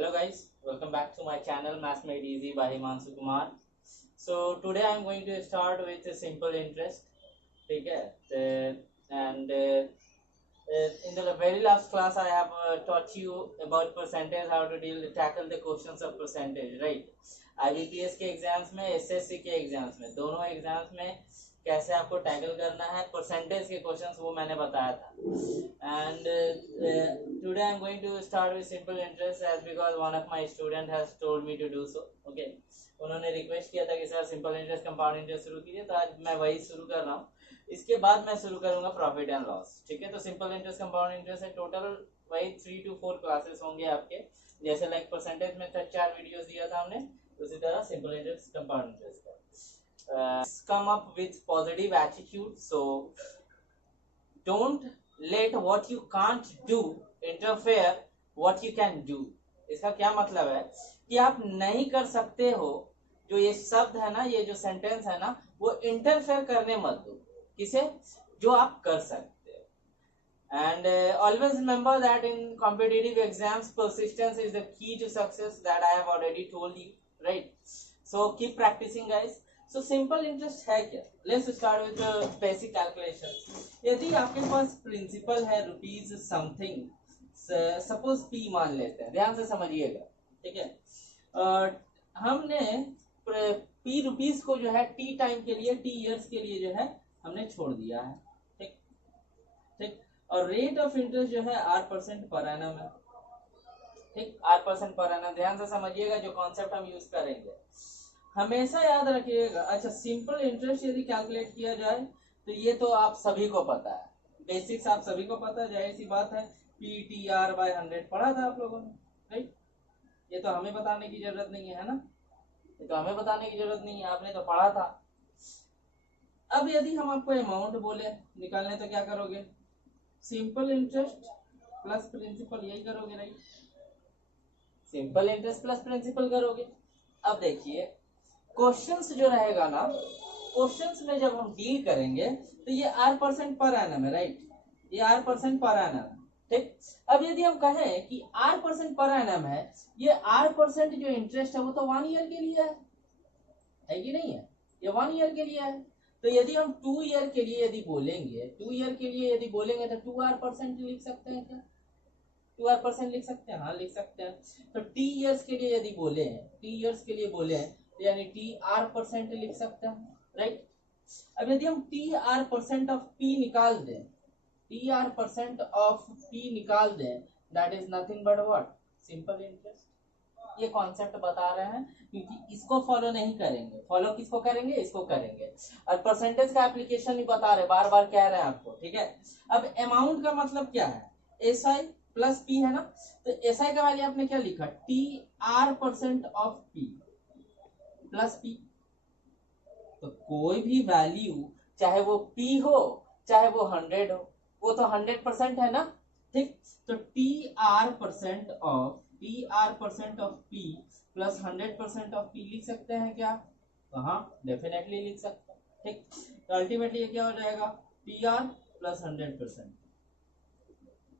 Hello guys, welcome back to my channel Maths Made Easy by Himanshu Kumar. So today I am going to start with a simple interest. ठीक है, and in the very last class I have taught you about percentage, how to tackle the questions of percentage, right? IBPS के exams में, SSC के exams में, दोनों exams में कैसे आपको टैकल करना है परसेंटेज के क्वेश्चंस, वो मैंने बताया था. And today I am going to start with simple interest as because one of my student has told me to do so. Okay, उन्होंने रिक्वेस्ट किया था कि sir simple interest compound interest शुरू कीजिए, तो आज मैं वही शुरू कर रहा हूँ. इसके बाद मैं शुरू करूंगा प्रॉफिट एंड लॉस. ठीक है, तो सिंपल इंटरेस्ट कंपाउंड इंटरेस्ट है, टोटल वही 3 to 4 क्लासेस होंगे आपके. जैसे लाइक परसेंटेज में 4 वीडियोस दिया था हमने, उसी तरह सिंपल इंटरेस्ट कंपाउंड इंटरेस्ट का. Come up with positive attitude, so don't let what you can't do interfere what you can do. इसका क्या मतलब है कि आप नहीं कर सकते हो, जो ये शब्द है ना, ये जो सेंटेंस है ना, वो इंटरफेयर करने मत दो. किसे? जो आप कर सकते हो. And always remember that in competitive exams persistence is the key to success, that I have already told you, right? So keep practicing guys. So simple interest है क्या? Let's start with the basic calculations. यदि आपके पास principal है rupees something, suppose P मान लेते हैं, ध्यान से समझिएगा. ठीक है, हमने P रुपीज को जो है T टाइम के लिए, T ईयर्स के लिए जो है हमने छोड़ दिया है. ठीक ठीक, और रेट ऑफ इंटरेस्ट जो है R% पर एनम है. ठीक, R% पर एनम. ध्यान से समझिएगा जो कॉन्सेप्ट हम यूज करेंगे, हमेशा याद रखिएगा. अच्छा, सिंपल इंटरेस्ट यदि कैलकुलेट किया जाए तो ये तो आप सभी को पता है, बेसिक्स आप सभी को पता है, जाहिर सी बात है. PTR/100 पढ़ा था आप लोगों ने, राइट? ये तो हमें बताने की जरूरत नहीं है ना, ये तो हमें बताने की जरूरत नहीं है, आपने तो पढ़ा था. अब यदि हम आपको अमाउंट बोले निकालने, तो क्या करोगे? सिंपल इंटरेस्ट प्लस प्रिंसिपल, यही करोगे, right? Simple interest plus principal करोगे. अब देखिए क्वेश्चंस जो रहेगा ना, क्वेश्चंस में जब हम डील करेंगे तो ये R% पर एनम है, राइट? ये R% पर एनम है. ठीक, अब यदि हम कहें कि R% पर एनम है, ये R% जो इंटरेस्ट है वो तो 1 ईयर के लिए है कि नहीं है? ये 1 ईयर के लिए है. तो यदि हम 2 ईयर के लिए यदि बोलेंगे, 2 ईयर के लिए यदि बोलेंगे तो 2R% लिख सकते हैं क्या? 2R% लिख सकते हैं, हाँ लिख सकते हैं. तो T ईयर्स के लिए यदि बोले हैं, T ईयर्स के लिए बोले हैं, यानी TR% लिख सकते हैं, राइट? अब यदि हम TR% ऑफ P निकाल दें, TR% ऑफ P निकाल दें, that is nothing but what? Simple interest. ये कॉन्सेप्ट बता रहे हैं क्योंकि इसको फॉलो नहीं करेंगे. फॉलो किसको करेंगे? इसको करेंगे. और परसेंटेज का एप्लीकेशन ही बता रहे, बार बार कह रहे हैं आपको. ठीक है, अब अमाउंट का मतलब क्या है? SI प्लस P है ना, तो SI का वैल्यू आपने क्या लिखा? TR% of P plus P. तो कोई भी वैल्यू, चाहे वो P हो चाहे वो 100 हो, वो तो 100% है ना. ठीक, तो TR% of P plus 100% of P लिख सकते हैं क्या? तो हाँ, डेफिनेटली लिख सकते हैं. ठीक, तो अल्टीमेटली क्या हो जाएगा? TR plus 100%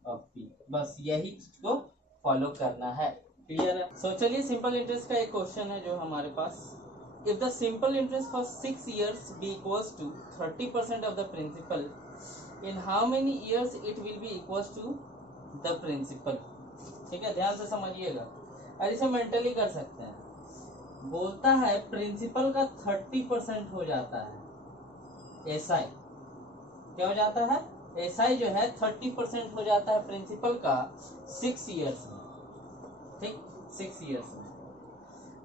of P. बस यही को फॉलो करना है. क्लियर है? सो चलिए सिंपल इंटरेस्ट का एक क्वेश्चन है जो हमारे पास. If the simple interest for 6 years be equals to 30% of the principal, in how many years it will be equals to the principal? ठीक है, ध्यान से समझिएगा. और इसे मेंटली कर सकते हैं. बोलता है प्रिंसिपल का 30% हो जाता है SI. क्या हो जाता है? SI जो है 30% हो जाता है प्रिंसिपल का 6 ईयर्स में. ठीक, 6 ईयर्स में.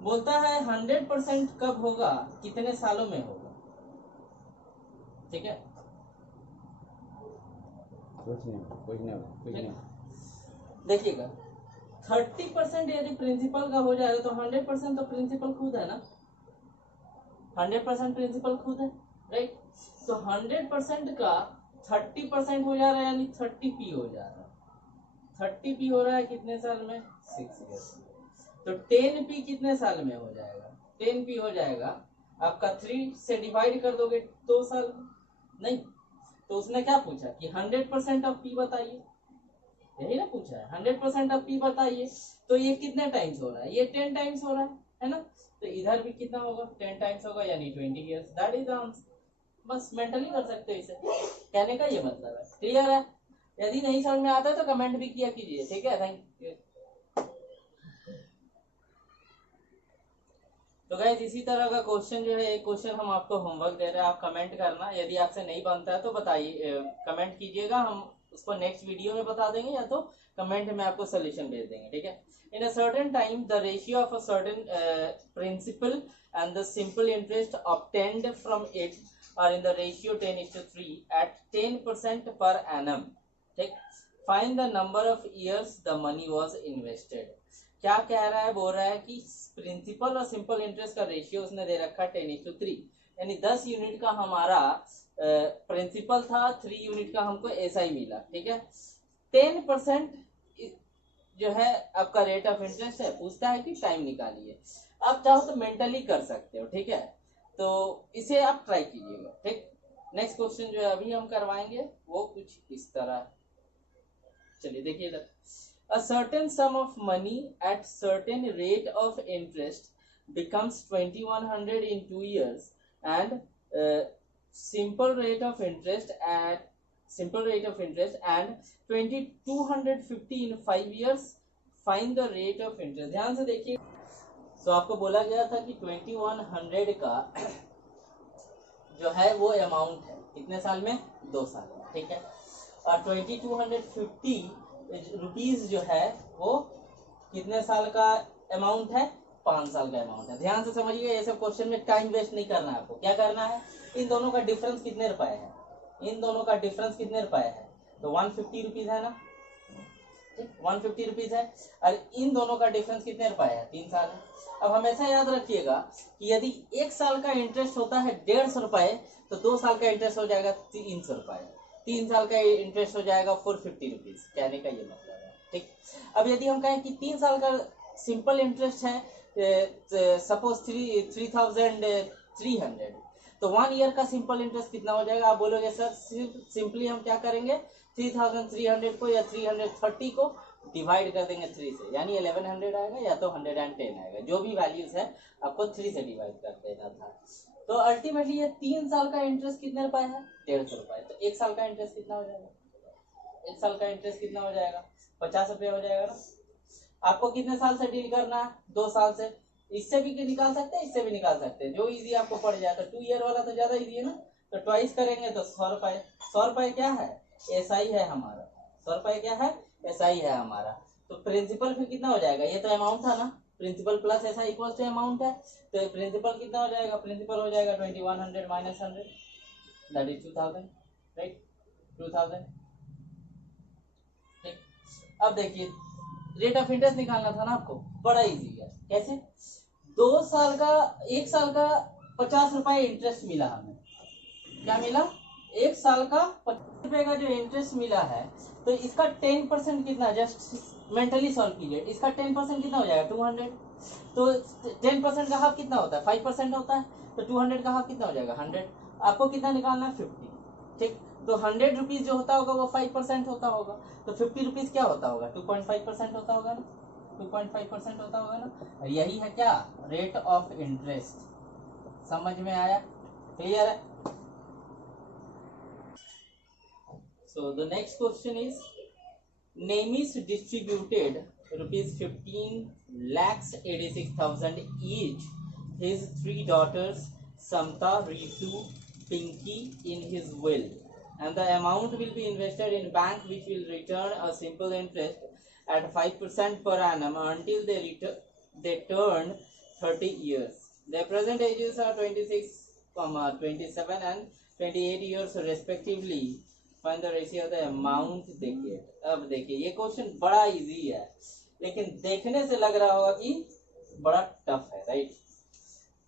बोलता है 100% कब होगा, कितने सालों में होगा? ठीक है, कुछ नहीं. देखिएगा 30% यदि प्रिंसिपल का हो जाएगा तो 100% तो प्रिंसिपल खुद है ना, 100% प्रिंसिपल खुद है, राइट? तो 100% का 30% हो जा रहा है, यानी 30P हो जा रहा है. 30P हो रहा है कितने साल में? 6 ईयर्स में. तो 10P कितने साल में हो जाएगा? 10P हो जाएगा आपका 3 से डिवाइड कर दोगे 2 साल में. नहीं, तो उसने क्या पूछा कि 100% ऑफ P बताइए, यही ना पूछा है. 100% ऑफ P बताइए. तो ये कितने टाइम्स हो रहा है, ये 10 टाइम्स हो रहा है ना। तो इधर भी कितना होगा, 10 टाइम्स होगा, यानी 20 years, that is the answer. बस मेंटली कर सकते हो इसे, कहने का ये मतलब है। क्लियर है? यदि नहीं समझ में आता है तो कमेंट भी किया कीजिए, ठीक है। Thank you. तो गाइस इसी तरह का क्वेश्चन जो है, एक क्वेश्चन हम आपको होमवर्क दे रहे हैं, आप कमेंट करना, यदि आपसे नहीं बनता है तो बताइए, कमेंट कीजिएगा, हम उसको नेक्स्ट वीडियो में बता देंगे, या तो कमेंट में आपको सोल्यूशन भेज देंगे, ठीक है। In a certain time the ratio of a certain principal and the simple interest obtained from it और in the ratio 10:3 eight 10% per annum, ठीक। Find the number of years the money was invested. क्या कह रहा है, बोल रहा है कि प्रिंसिपल और सिंपल इंटरेस्ट का रेशियो उसने दे रखा 10:3, यानी 10 यूनिट का हमारा प्रिंसिपल था, 3 यूनिट का हमको एसआई मिला, ठीक है। 10% जो है आपका रेट ऑफ इंटरेस्ट है, पूछता है कि टाइम निकालिए। आप चाहो तो मेंटली कर सकते हो, ठीक है, तो इसे आप ट्राई कीजिएगा, ठीक। नेक्स्ट क्वेश्चन जो है अभी हम करवाएंगे वो कुछ इस तरह, चलिए देखिए इधर। A certain sum of money at certain rate of interest becomes 2100 in 2 years and simple rate of interest and 2250 in 5 years. Find the rate of interest. ध्यान से देखिए, तो आपको बोला गया था कि 2100 का जो है वो अमाउंट है कितने साल में, 2 साल में, ठीक है। और 2250 रुपीज जो है वो कितने साल का अमाउंट है, 5 साल का अमाउंट है। ध्यान से समझिए, ये सब क्वेश्चन में टाइम वेस्ट नहीं करना है आपको। क्या करना है, इन दोनों का डिफरेंस कितने रुपए है, इन दोनों का डिफरेंस कितने रुपए है, तो 150 रुपीज है ना, 150 रुपीज है, और इन दोनों का डिफरेंस कितने रुपए है, 3 साल है। अब हमेशा याद रखिएगा कि यदि 1 साल का इंटरेस्ट होता है 150 रुपए, तो 2 साल का इंटरेस्ट हो जाएगा 300 रुपए, 3 साल का इंटरेस्ट हो जाएगा 450 रुपीज, कहने का ये मतलब है, ठीक। अब यदि हम कहें कि 3 साल का सिंपल इंटरेस्ट है, सपोज 3300, तो 1 ईयर का सिंपल इंटरेस्ट कितना हो जाएगा। आप बोलोगे सर सिंपली हम क्या करेंगे, 3300 को या 330 को डिवाइड कर देंगे 3 से, यानी 1100 आएगा या तो 110 आएगा, जो भी वैल्यूज है आपको 3 से डिवाइड कर देना था। तो अल्टीमेटली ये 3 साल का इंटरेस्ट कितने रुपए है, 150 रुपए। तो 1 साल का इंटरेस्ट कितना हो जाएगा, 1 साल का इंटरेस्ट कितना हो जाएगा, 50 रुपये हो जाएगा ना। आपको कितने साल से डील करना है, 2 साल से। इससे भी निकाल सकते हैं, इससे भी निकाल सकते हैं, जो इजी आपको पड़ जाए। तो 2 ईयर वाला तो ज्यादा इजी है ना, तो ट्वाइस करेंगे तो 100 रुपए। 100 रुपए क्या है, एसआई है हमारा, 100 रुपए क्या है, एसआई है हमारा। तो प्रिंसिपल फिर कितना हो जाएगा, ये तो अमाउंट था ना, principal plus SI equal to amount है, तो प्रिंसिपल कितना हो जाएगा, प्रिंसिपल हो जाएगा 2100 माइनस 100, दैट इज 2000, राइट, 2000, ठीक। अब देखिए रेट ऑफ इंटरेस्ट निकालना था ना आपको, बड़ा इजी है। कैसे, 2 साल का, 1 साल का 50 रुपए इंटरेस्ट मिला हमें, क्या मिला, 1 साल का 50 रुपए का जो इंटरेस्ट मिला है, तो इसका 10% कितना, जस्ट मेंटली सॉल्व कीजिए, इसका 10% कितना हो जाएगा, 200। तो 10% का हाफ कितना होता है, 5% होता है, तो 200 का हाफ कितना हो जाएगा, 100। आपको कितना निकालना है, 50, ठीक। तो 100 रुपीज जो होता होगा वो 5% होता होगा, तो 50 रुपीज क्या होता होगा, 2.5% होता होगा ना, 2.5% होता होगा ना। यही है क्या, रेट ऑफ इंटरेस्ट। समझ में आया, क्लियर है। So the next question is, Names distributed ₹15,86,000 each his 3 daughters Samta, Ritu, Pinky in his will, and the amount will be invested in bank which will return a simple interest at 5% per annum until they turn 30 years. Their present ages are 26, 27 and 28 years respectively. Find the ratio of the amount they get. अब देखिए ये question बड़ा easy है, लेकिन देखने से लग रहा होगा कि बड़ा टफ है, राइट।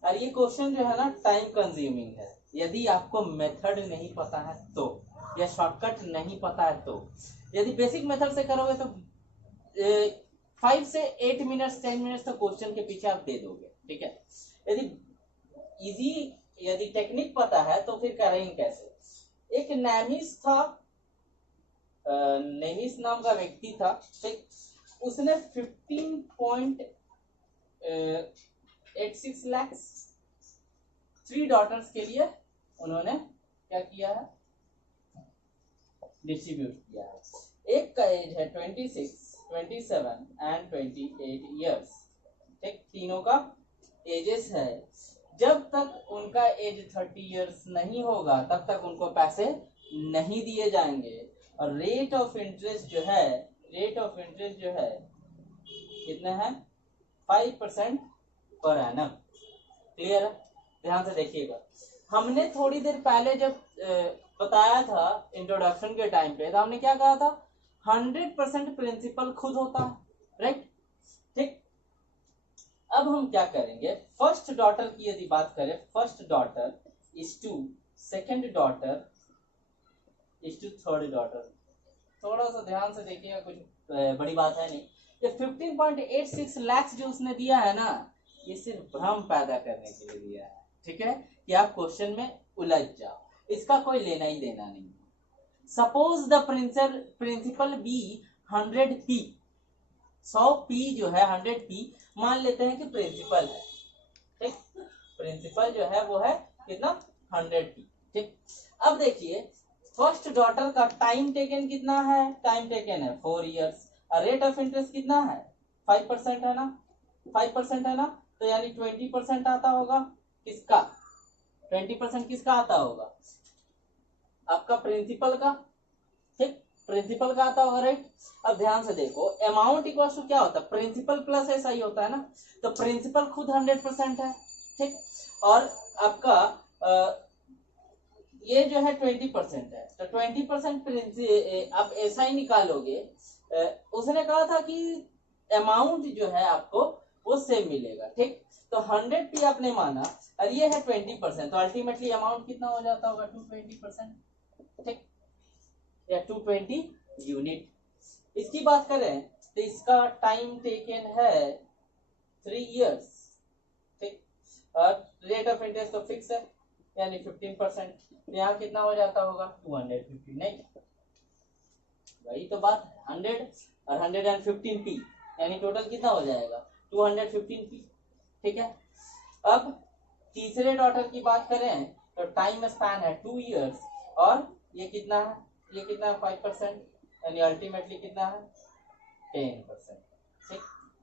और ये क्वेश्चन जो है ना टाइम कंज्यूमिंग है, यदि आपको मेथड नहीं पता है तो, या शॉर्टकट नहीं पता है तो। यदि बेसिक मेथड से करोगे तो 5 से 8 मिनट्स 10 मिनट्स तो क्वेश्चन के पीछे आप दे दोगे, ठीक है। यदि इजी, यदि टेक्निक पता है तो फिर करेंगे कैसे। एक नेमिस था, नेमिस नाम का व्यक्ति था, ठीक। उसने 15.86 लाख 3 डॉटर्स के लिए उन्होंने क्या किया है, डिस्ट्रीब्यूट किया है। एक का एज है 26, 27 एंड 28 ईयर्स, ठीक, तीनों का एजेस है। जब तक उनका एज 30 ईयर्स नहीं होगा तब तक उनको पैसे नहीं दिए जाएंगे। और रेट ऑफ इंटरेस्ट जो है कितने हैं, 5% पर एनम। क्लियर है? ध्यान से देखिएगा। हमने थोड़ी देर पहले जब बताया था इंट्रोडक्शन के टाइम पे, तो हमने क्या कहा था, 100% प्रिंसिपल खुद होता है, राइट, ठीक। अब हम क्या करेंगे, फर्स्ट डॉटर की यदि बात करें, first daughter is to second daughter is to third daughter. थोड़ा सा ध्यान से देखिएगा, कुछ बड़ी बात है नहीं। ये 15.86 लाख जो उसने दिया है ना, ये सिर्फ भ्रम पैदा करने के लिए दिया है, ठीक है, कि आप क्वेश्चन में उलझ जाओ। इसका कोई लेना ही देना नहीं। Suppose the principal B 100p, 100p जो है 100p मान लेते हैं कि प्रिंसिपल है, ठीक, प्रिंसिपल जो है वो है कितना, 100p, ठीक। अब देखिए फर्स्ट डॉटर का टाइम टेकन कितना है, टाइम टेकन है 4 इयर्स। रेट ऑफ इंटरेस्ट कितना है, 5% है ना, 5% है ना, तो यानी 20% आता होगा किसका, 20% किसका आता होगा, आपका प्रिंसिपल का, ठीक, प्रिंसिपल का आता होगा, राइट। अब ध्यान से देखो, अमाउंट इक्वल टू क्या होता है, प्रिंसिपल प्लस ऐसा ही होता है ना, तो प्रिंसिपल खुद 100% है, ठीक, और आपका ये जो है 20% है, तो 20% आप ऐसा ही निकालोगे। उसने कहा था कि अमाउंट जो है आपको वो सेम मिलेगा, ठीक, तो 100p आपने माना और ये है 20%, तो अल्टीमेटली अमाउंट कितना हो जाता होगा, 220%, ठीक, या 220 यूनिट। इसकी बात करें तो इसका टाइम टेकन है 3 इयर्स, ठीक, और रेट ऑफ इंटरेस्ट तो फिक्स है यानी 15%, यहाँ कितना हो जाता होगा, 250, नहीं वही तो बात है, 100 और 115p यानी टोटल कितना हो जाएगा, 215p, ठीक है। अब तीसरे डॉटर की बात करें तो टाइम स्पैन है 2 इयर्स और ये कितना है, ये कितना है 5%, यानी अल्टीमेटली कितना है 10%, ठीक,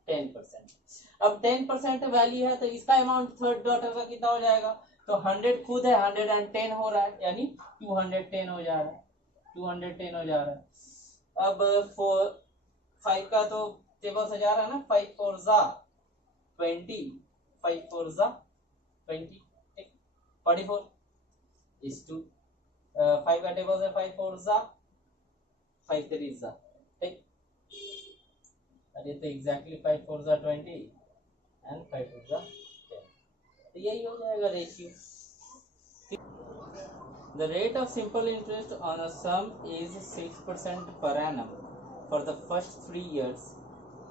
10%। अब 10% वैल्यू है तो इसका अमाउंट थर्ड डॉटर का कितना हो जाएगा, तो 100 खुद है, 110 हो रहा है, यानी 210 हो जा रहा है, 210 हो जा रहा है। अब 5 का तो टेबल से जा रहा है ना, 5 4 जा 20, 5 4 जा 20, ठीक, 44 इज टू 5 का टेबल से 5 4 जा 5 3 जा, ठीक, अरे तो एग्जैक्टली 5 4 जा 20 एंड 5 4 जा 10, तो यही हो जाएगा ratio. The rate of simple interest on a sum is 6% per annum for the first 3 years,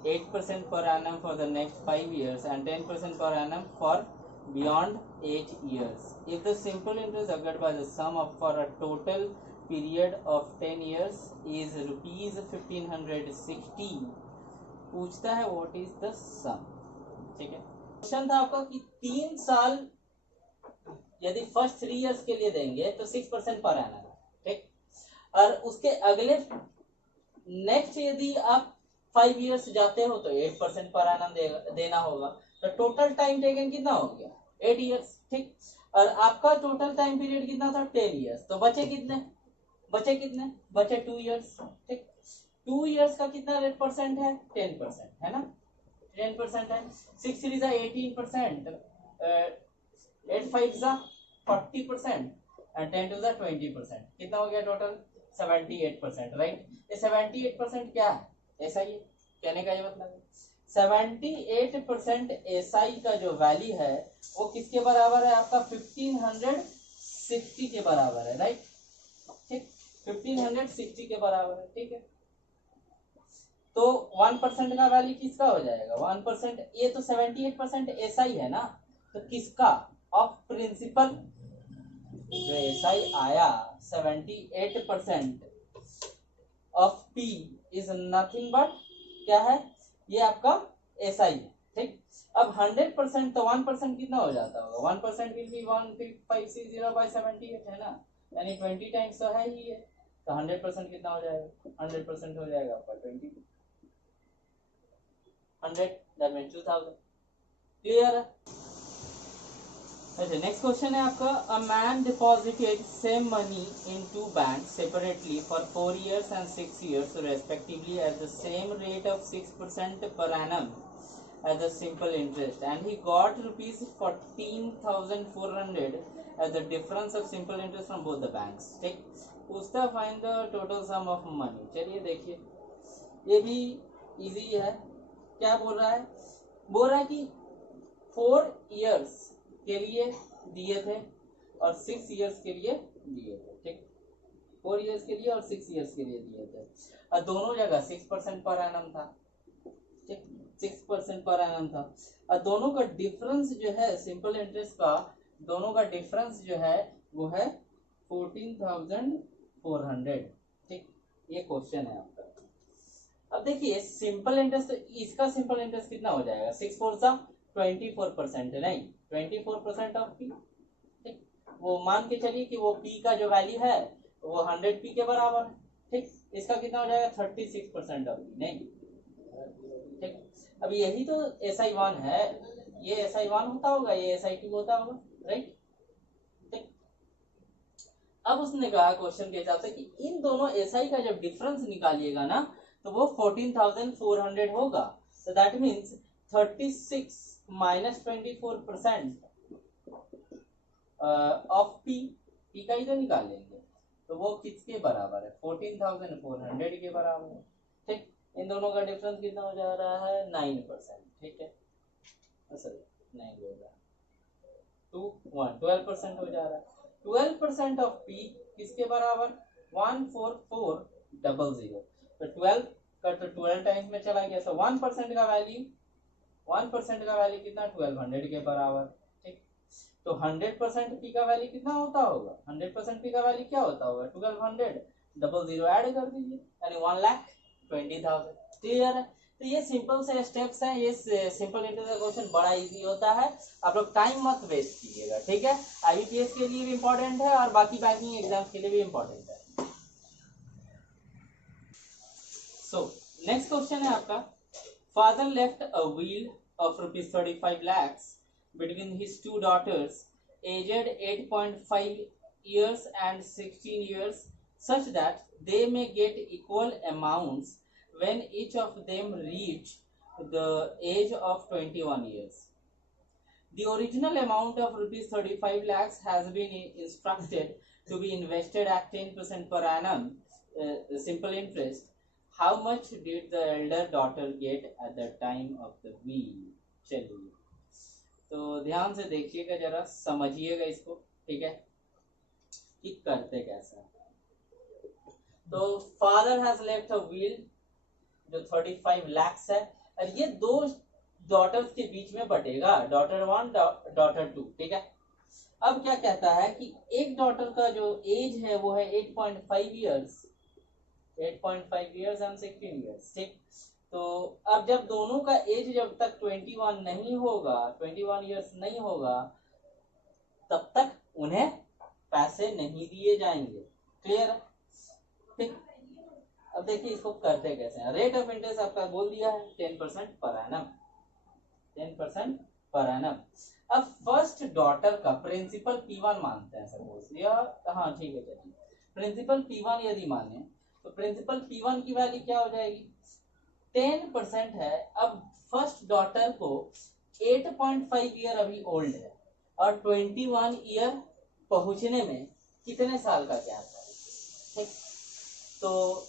8% per annum for the next 5 years, and 10% per annum for beyond 8 years. If the simple interest occurred by the sum of for a total period of 10 years is rupees 1560, पूछता है what is the sum, ठीक है। Question था आपका कि 3 साल यदि first 3 years के लिए देंगे तो 6% पर आना, ठीक, और उसके अगले नेक्स्ट यदि आप 5 इयर्स जाते हो तो 8% पर आना देना होगा, तो टोटल टाइम टेकन कितना हो गया 8 इयर्स, ठीक, और आपका टोटल टाइम पीरियड कितना था 10 इयर्स, तो बचे कितने, बचे 2 इयर्स, ठीक, 2 इयर्स का कितना रेट परसेंट है, 10% है ना, 10% है, 6 3 जा 18%, 8 5 जा 40% and 10 to the 20%, कितना हो गया टोटल 78%, राइट। ये 78% क्या है, एसआई, कहने का ये मतलब है 78% एसआई का जो वैल्यू है वो किसके बराबर है, आपका 1560 के बराबर है, राइट, ठीक, 1560 के बराबर है, ठीक है। तो 1% का वैल्यू किसका हो जाएगा, 1%, ये तो 78% एसआई है ना, तो किसका, ऑफ प्रिंसिपल, जो एसआई आया 78% of P is nothing but क्या है ये आपका एसआई है, ठीक। अब 100% तो 1% कितना हो जाता होगा, 1% विल बी 1560/78 है ना, यानी 20 टाइम्स तो है ही है, तो 100% कितना हो जाएगा, 100% हो जाएगा आपका 20, 100 दैट मीन 2000। क्लियर है? अच्छा, नेक्स्ट क्वेश्चन है आपका, a man deposited same money in two bank separately for 4 years and 6 years respectively at the same rate of 6% per annum as a simple interest, and he got rupees 14,400 as the difference of simple interest from both the banks, ठीक। पूछता find the total sum of money. चलिए देखिए, ये भी easy है। क्या बोल रहा है, बोल रहा है कि 4 years के लिए दिए थे और 6 years के लिए दिए थे, ठीक। 4 years के लिए और 6 years के लिए दिए थे, और दोनों जगह 6% पर एनम था, ठीक, 6% पर एनम था, और दोनों का डिफरेंस जो है सिंपल इंटरेस्ट का, दोनों का डिफरेंस जो है वो है 14,400, ठीक। ये क्वेश्चन है आपका। अब देखिए सिंपल इंटरेस्ट, इसका सिंपल इंटरेस्ट कितना हो जाएगा, 6 4 सा 24% नहीं, 24% ऑफ पी, ठीक। वो मान के चलिए कि वो पी का जो वैल्यू है वो 100 पी के बराबर है, ठीक। इसका कितना हो जाएगा 36% ऑफ पी, नहीं, ठीक। अब यही तो SI1 है, ये SI1 होता होगा, ये SI2 होता होगा, राइट, ठीक। अब उसने कहा क्वेश्चन के हिसाब से कि इन दोनों SI का जब डिफरेंस निकालिएगा ना तो वो 14,400 होगा, so that means 36 minus 24% of P, P का ही तो निकालेंगे, तो वो किसके बराबर है, 14,400 के बराबर है, ठीक। इन दोनों का डिफरेंस कितना हो जा रहा है 9%, ठीक है, सॉरी 9 हो रहा है 12% हो जा रहा है। 12% ऑफ पी किसके बराबर, 14400, तो 12 का तो 12 टाइम्स में चला गया, सो 1% का वैल्यू, 1% का वैल्यू कितना 1200 के बराबर, ठीक। तो 100% पी का वैल्यू कितना होता होगा, 100% पी का वैल्यू क्या होता होगा 1200, 00 ऐड कर दीजिए, यानी 1,20,000। क्लियर है? तो ये सिंपल से स्टेप्स हैं, ये सिंपल इंटरेस्ट का क्वेश्चन बड़ा इजी होता है, आप लोग टाइम मत वेस्ट कीजिएगा, ठीक है। IBPS के लिए भी इंपॉर्टेंट है और बाकी बैंकिंग एग्जाम्स के लिए भी इंपॉर्टेंट है। सो नेक्स्ट क्वेश्चन है आपका, father left a will of rupees 35 lakhs between his two daughters aged 8.5 years and 16 years such that they may get equal amounts when each of them reach the age of 21 years. The original amount of rupees 35 lakhs has been instructed to be invested at 10% per annum simple interest. How much did the elder daughter get at the time of the will? चलिए तो ध्यान से देखिएगा, जरा समझिएगा इसको, ठीक है, कि करते कैसा। तो father has left a will जो 35 lakhs है, और ये दो डॉटर्स के बीच में बटेगा, डॉटर 1 डॉटर 2, ठीक है। अब क्या कहता है कि एक डॉटर का जो एज है वो है 8.5 years, 8.5 years and 16 years, ठीक। तो अब जब दोनों का एज जब तक 21 नहीं होगा, 21 years नहीं होगा, तब तक उन्हें पैसे नहीं दिए जाएंगे। क्लियर है? ठीक। अब देखिए इसको करते कैसे हैं। रेट ऑफ इंटरेस्ट आपका बोल दिया है 10% पर एनम, 10% पर एनम। अब फर्स्ट डॉटर का प्रिंसिपल P1 मानते हैं सपोज, या हाँ ठीक है चलिए, प्रिंसिपल P1 यदि माने तो प्रिंसिपल P1 की वैल्यू क्या हो जाएगी, 10% है। अब फर्स्ट डॉटर को 8.5 ईयर अभी ओल्ड है और 21 ईयर पहुंचने में कितने साल का गैप है, ठीक। तो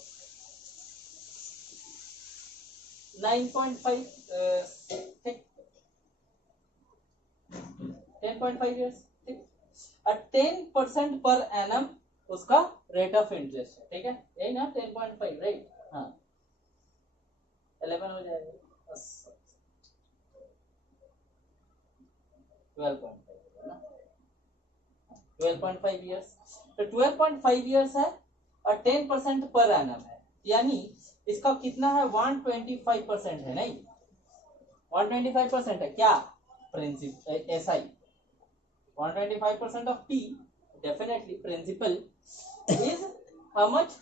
9.5 ठीक, 10.5 ईयर्स, ठीक। और 10% पर एनम उसका रेट ऑफ इंटरेस्ट है, ठीक है, यही ना 10.5, राइट, हाँ 11 हो जाएगा, 12.5 है ना, 12.5 ईयर्स। तो 12.5 ईयर्स है और 10% पर एनम है, यानी इसका कितना है 125% है, नहीं 125% है क्या principal SI 125% of P definitely principal is how much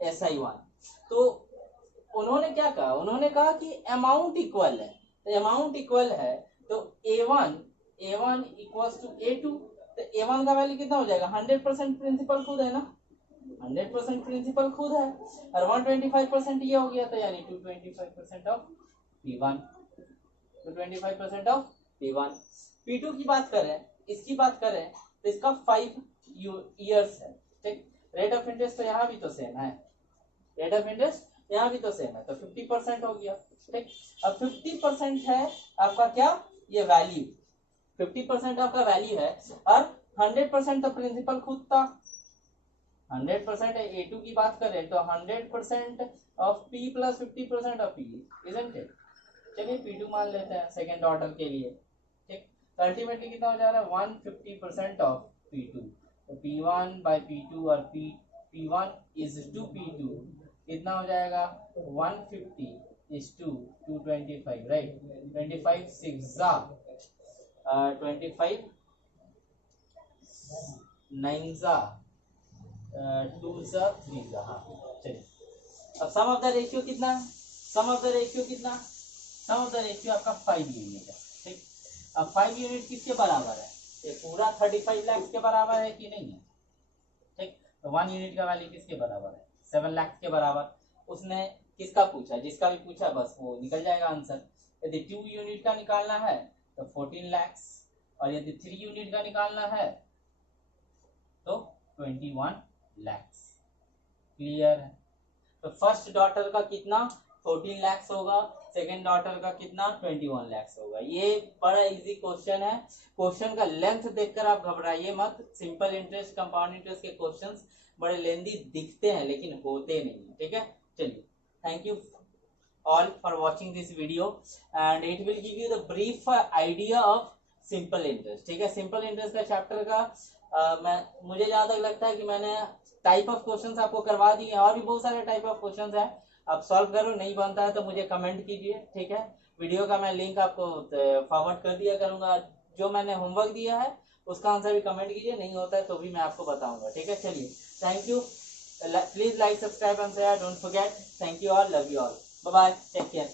SI1। तो उन्होंने क्या कहा, उन्होंने कहा कि अमाउंट इक्वल है, तो अमाउंट इक्वल है तो A1 इक्वल्स टू A2, तो A1 का वैल्यू कितना हो जाएगा 100% प्रिंसिपल खुद है ना, 100% प्रिंसिपल खुद है और 125% ये हो गया, तो यानी 225% of P1, 225% of P1। P2 की बात करें, इसकी बात करें तो इसका 5 इयर्स है, ठीक। रेट ऑफ इंटरेस्ट तो यहाँ भी तो सेम है, रेट ऑफ इंटरेस्ट यहाँ भी तो सेम है, तो 50% हो गया, ठीक। अब 50% है आपका क्या ये वैल्यू, 50% आपका वैल्यू है और 100% तो प्रिंसिपल खुद था, 100% है। A2 की बात करें तो 100% of P plus 50% of P, isn't it. चलिए P2 मान लेते हैं सेकेंड ऑर्डर के लिए, ठीक। तो अल्टीमेटली कितना हो जा रहा है 150% ऑफ P2, तो P1 बाई P2 और P1 इज टू P2 कितना हो जाएगा 150 इज टू 225, राइट। 25 6 25 9 2 3 हाँ। चलिए अब सम ऑफ द रेशियो कितना है, सम ऑफ द रेशियो कितना, सम ऑफ द रेशियो आपका 5 यूनिट है, ठीक। अब 5 यूनिट किसके बराबर है, ये पूरा 35 लाख के बराबर है कि नहीं है, ठीक। तो 1 यूनिट का वैल्यू किसके बराबर है 7 लाख के बराबर। उसने किसका पूछा, जिसका भी पूछा बस वो निकल जाएगा आंसर। यदि 2 यूनिट का निकालना है तो 14 लाख और यदि 3 यूनिट का निकालना है तो 21 लाख। क्लियर है। तो फर्स्ट डॉटर का कितना 14 लाख होगा, सेकेंड डॉटर का कितना 21 लाख होगा। ये बड़ा इजी क्वेश्चन है, क्वेश्चन का लेंथ देखकर आप घबराइए मत। सिंपल इंटरेस्ट कंपाउंड इंटरेस्ट के क्वेश्चंस बड़े लेंदी दिखते हैं लेकिन होते नहीं, ठीक है। चलिए thank you all for watching this video and it will give you the brief idea of simple interest, ठीक है। सिंपल इंटरेस्ट का चैप्टर का मुझे जहां तक लगता है कि मैंने टाइप ऑफ क्वेश्चंस आपको करवा दिए हैं, और भी बहुत सारे टाइप ऑफ क्वेश्चंस हैं, आप सॉल्व करो। नहीं बनता है तो मुझे कमेंट कीजिए, ठीक है। वीडियो का मैं लिंक आपको फॉरवर्ड कर दिया करूंगा, जो मैंने होमवर्क दिया है उसका आंसर भी कमेंट कीजिए, नहीं होता है तो भी मैं आपको बताऊंगा, ठीक है। चलिए thank you, please like, subscribe and share, don't forget. Thank you all, love you all, bye bye, take care.